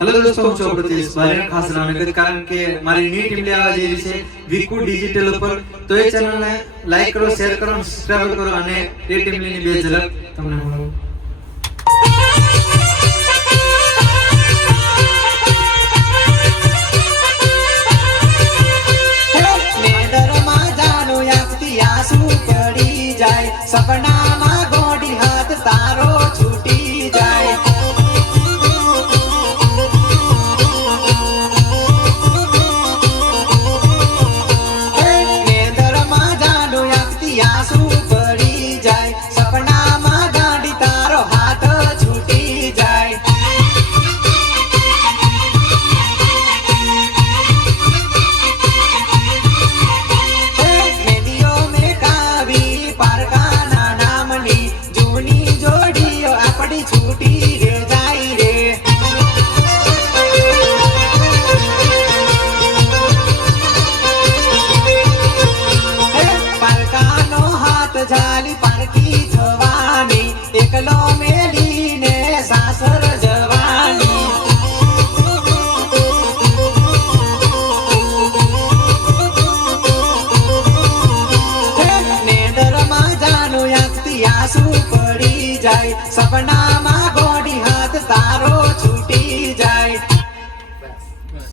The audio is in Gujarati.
હેલો દોસ્તો, હું છું પ્રતિશ બારિયા. ખાસ નામ કારણ કે મારી નવી ટીમ લેવા જઈ રહી છે વીકુ ડિજિટલ ઉપર. તો એ ચેનલને લાઈક કરો, શેર કરો, સબસ્ક્રાઇબ કરો અને એ ટીમની બે ઝલક તમને મળો. સપનામાં ગોડી હાથ તારો છૂટી જાય. નેદરમાં જાનું યાકતી આંસુ પડી જાય. સપનામાં ગાડી તારો હાથ છૂટી જાય. મેડિયો મેં કાવી પારકા છૂટી રે જાય રે. પારકાનો હાથ ઝાલી પારકી જવાની, એકલો મેલીને સાસર જવાની. નેદરમાં જાનું યાકતી આંસુ પડી જાય. સપનામાં